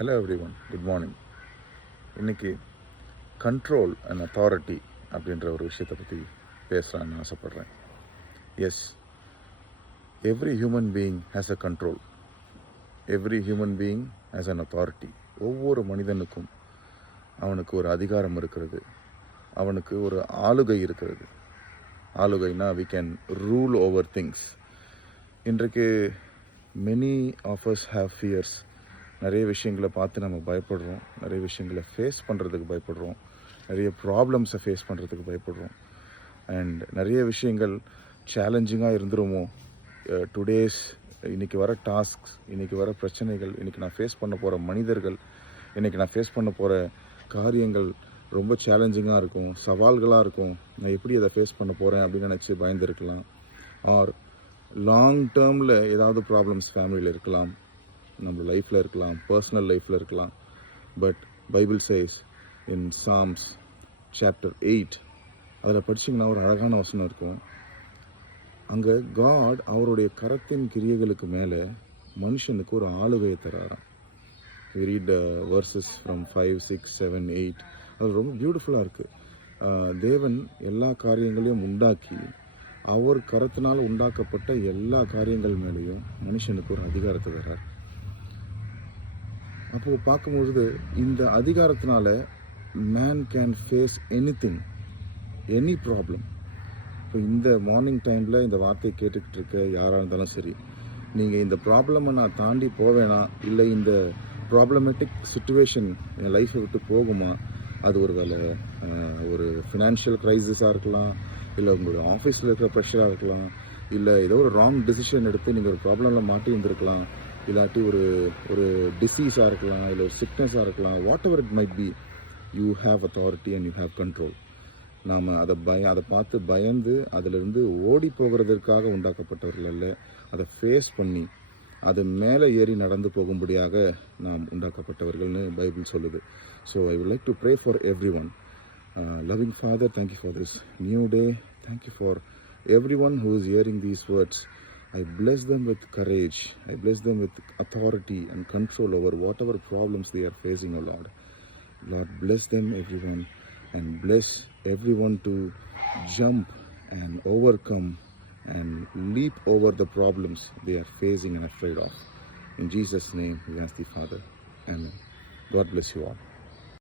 Hello everyone, good morning. இன்றைக்கி control and authority அப்படின்ற ஒரு விஷயத்தை பற்றி பேசலான்னு ஆசைப்பட்றேன். Yes, every human being has a control, every human being has an authority. ஒவ்வொரு மனிதனுக்கும் அவனுக்கு ஒரு அதிகாரம் இருக்கிறது, அவனுக்கு ஒரு ஆளுகை இருக்கிறது. ஆளுகைனா we can rule over things. இன்றைக்கு many of us have fears. நிறைய விஷயங்களை பார்த்து நம்ம பயப்படுறோம், நிறைய விஷயங்களை ஃபேஸ் பண்ணுறதுக்கு பயப்படுறோம், நிறைய ப்ராப்ளம்ஸை ஃபேஸ் பண்ணுறதுக்கு பயப்படுறோம். அண்ட் நிறைய விஷயங்கள் சேலஞ்சிங்காக இருந்துருமோ, டுடேஸ் இன்றைக்கி வர டாஸ்க்ஸ், இன்றைக்கி வர பிரச்சனைகள், இன்றைக்கி நான் ஃபேஸ் பண்ண போகிற மனிதர்கள், இன்றைக்கி நான் ஃபேஸ் பண்ண போகிற காரியங்கள் ரொம்ப சேலஞ்சிங்காக இருக்கும், சவால்களாக இருக்கும். நான் எப்படி அதை ஃபேஸ் பண்ண போகிறேன் அப்படின்னு நினச்சி பயந்துருக்கலாம். ஆர் லாங் டேர்மில் ஏதாவது ப்ராப்ளம்ஸ் ஃபேமிலியில் இருக்கலாம், நம்ம லைஃப்பில் இருக்கலாம், பர்சனல் லைஃப்பில் இருக்கலாம். But Bible says in Psalms chapter 8 அதில் படிச்சிங்கன்னா ஒரு அழகான வசனம் இருக்கும். அங்கே காட் அவருடைய கரத்தின் கிரியைகளுக்கு மேலே மனுஷனுக்கு ஒரு ஆளுகையை தராராம். We read verses from 5, 6, 7, 8. அது ரொம்ப பியூட்டிஃபுல்லாக இருக்குது. தேவன் எல்லா காரியங்களையும் உண்டாக்கி அவர் கரத்தினால் உண்டாக்கப்பட்ட எல்லா காரியங்கள் மேலேயும் மனுஷனுக்கு ஒரு அதிகாரத்தை தர்றார். அப்போது பார்க்கும்பொழுது இந்த அதிகாரத்தினால man can face anything, any problem. இப்போ இந்த மார்னிங் டைமில் இந்த வார்த்தையை கேட்டுக்கிட்டு இருக்க யாராக இருந்தாலும் சரி, நீங்கள் இந்த ப்ராப்ளமை நான் தாண்டி போவேனா, இல்லை இந்த ப்ராப்ளமேட்டிக் சுச்சுவேஷன் என் லைஃப்பை விட்டு போகுமா, அது ஒரு வேலை ஒரு ஃபினான்ஷியல் க்ரைசிஸாக இருக்கலாம், இல்லை உங்களுடைய ஆஃபீஸில் இருக்கிற ப்ரெஷராக இருக்கலாம், இல்லை ஏதோ ஒரு ராங் டிசிஷன் எடுத்து நீங்கள் ஒரு ப்ராப்ளமில் மாட்டி இருந்திருக்கலாம், இல்லாட்டி ஒரு ஒரு டிசீஸாக இருக்கலாம், இல்லை ஒரு சிக்னஸாக இருக்கலாம். What ever it might be, you have authority and you have control. நாம் அதை பார்த்து பயந்து அதிலிருந்து ஓடி போகிறதற்காக உண்டாக்கப்பட்டவர்கள் அல்ல, அதை ஃபேஸ் பண்ணி அது மேலே ஏறி நடந்து போகும்படியாக நாம் உண்டாக்கப்பட்டவர்கள்னு பைபிள் சொல்லுது. So I would like to pray for every one. Loving Father, thank you for this new day. Thank you for everyone who is hearing these words. I bless them with courage. I bless them with authority and control over whatever problems they are facing, O Lord. Lord, bless them, everyone, and bless everyone to jump and overcome and leap over the problems they are facing and afraid of. In Jesus' name, we ask the Father. Amen. God bless you all.